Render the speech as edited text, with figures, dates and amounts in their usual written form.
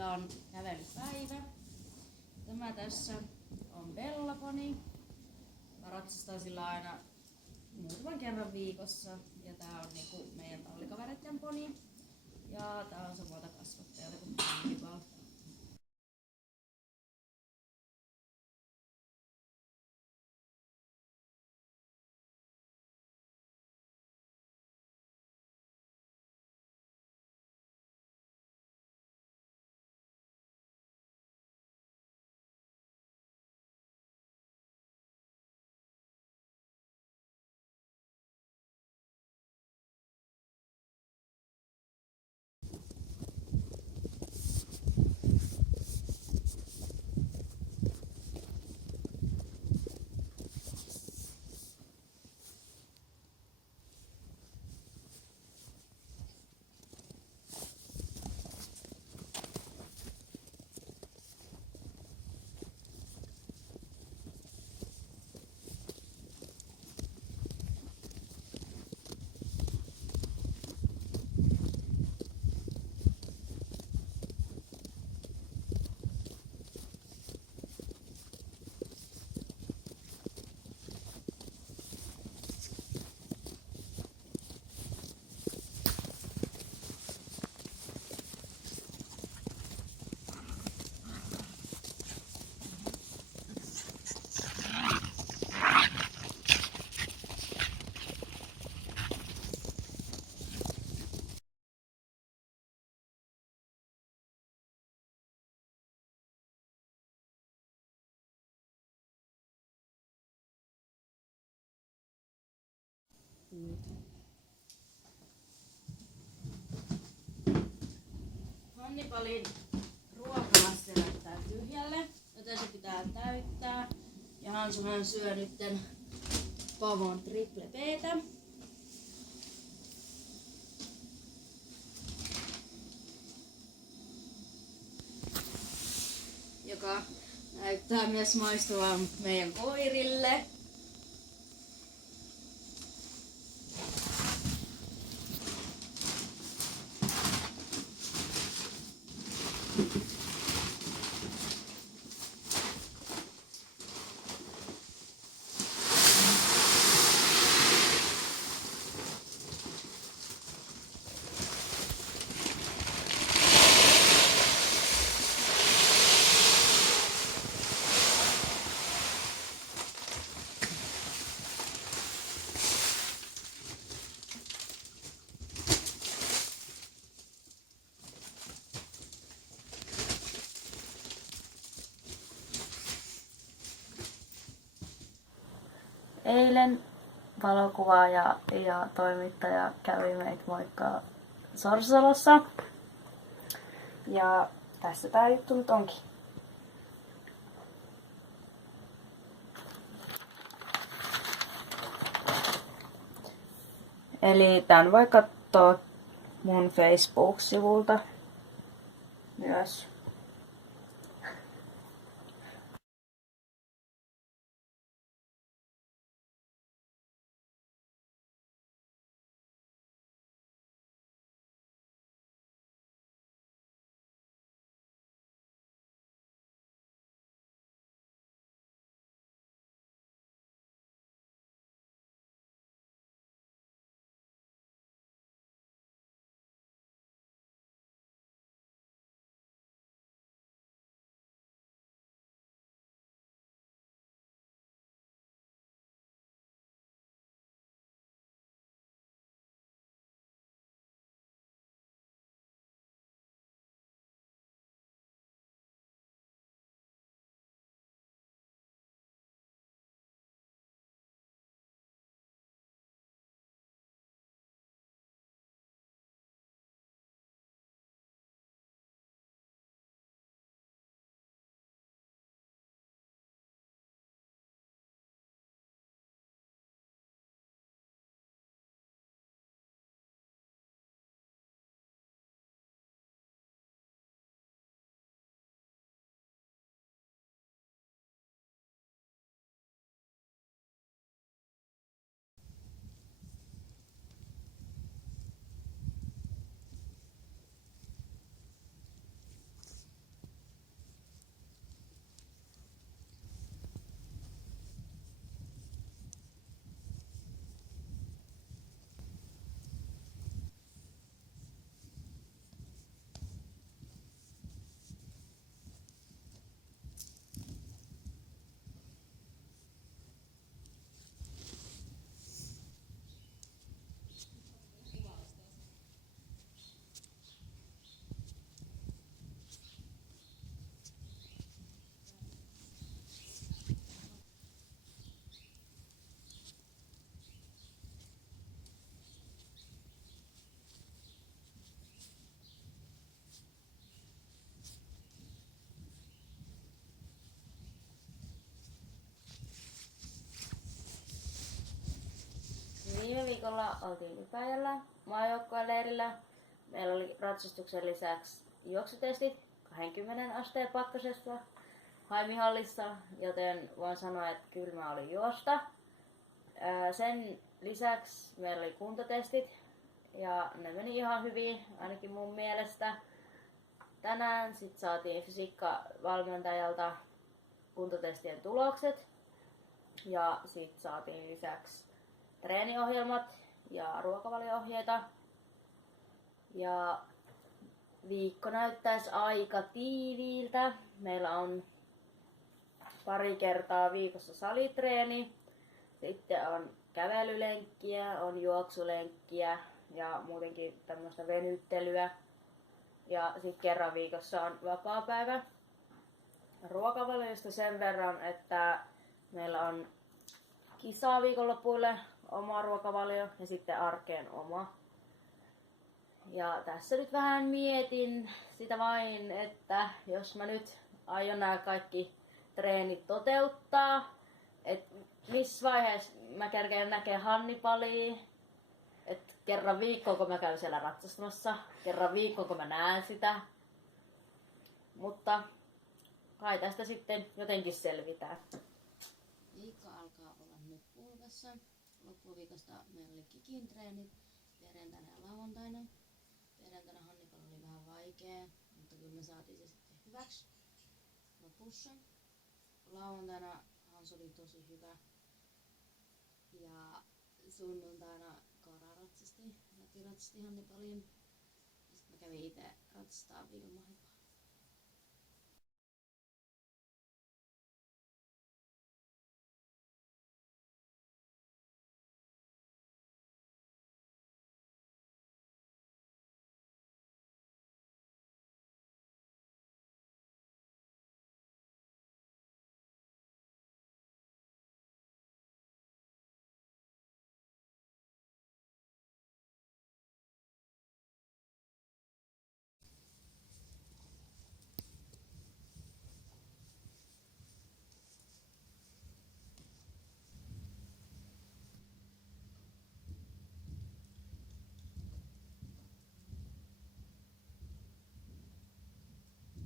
meillä on kävelypäivä. Tämä tässä on Bellaponi. Mä ratsastan sillä aina muutaman kerran viikossa. Ja tää on niinku meidän tallikavereiden poni. Ja tää on samalta kasvattajalta kuin Hannibal. Hannibalin ruokalasti näyttää tyhjälle, joten se pitää täyttää. Ja Hansuhan syö nytten Pavon Triple B:tä. Joka näyttää myös maistuvan meidän koirille. Eilen valokuvaaja ja toimittaja kävi meitä moikkaa Sorsalossa. Ja tässä tää juttu nyt onkin. Eli tän voi katsoa mun Facebook-sivulta myös. viikolla oltiin Ypäjällä maajoukkueleirillä. Meillä oli ratsastuksen lisäksi juoksutestit 20 asteen pakkasessa Haimihallissa, joten voin sanoa, että kylmä oli juosta. Sen lisäksi meillä oli kuntotestit ja ne meni ihan hyvin, ainakin mun mielestä. Tänään sit saatiin fysiikkavalmentajalta kuntotestien tulokset ja sit saatiin lisäksi treeniohjelmat ja ruokavalio-ohjeita. Ja viikko näyttäisi aika tiiviiltä. Meillä on pari kertaa viikossa salitreeni, sitten on kävelylenkkiä, on juoksulenkkiä ja muutenkin tämmöistä venyttelyä. Ja sitten kerran viikossa on vapaapäivä. Ruokavaliosta sen verran, että meillä on kisaa viikonloppuille oma ruokavalio ja sitten arkeen oma. Ja tässä nyt vähän mietin sitä vain, että jos mä nyt aion nämä kaikki treenit toteuttaa, että missä vaiheessa mä kerkeen näkee Hannibalia, että kerran viikkoon kun mä käyn siellä ratsastamassa, kerran viikkoon kun mä näen sitä. Mutta kai tästä sitten jotenkin selvitään. Viikko alkaa olla nyt pulkassa. Loppuviikosta meillä oli kikin treenit perjantaina ja lauantaina. Perjantaina Hannibal oli vähän vaikea, mutta kyllä me saatiin se sitten hyväksi lopussa. Lauantaina Hans oli tosi hyvä. Ja sunnuntaina Kara ratsasti Hannibalin. Sitten mä kävin itse ratsastaa viikon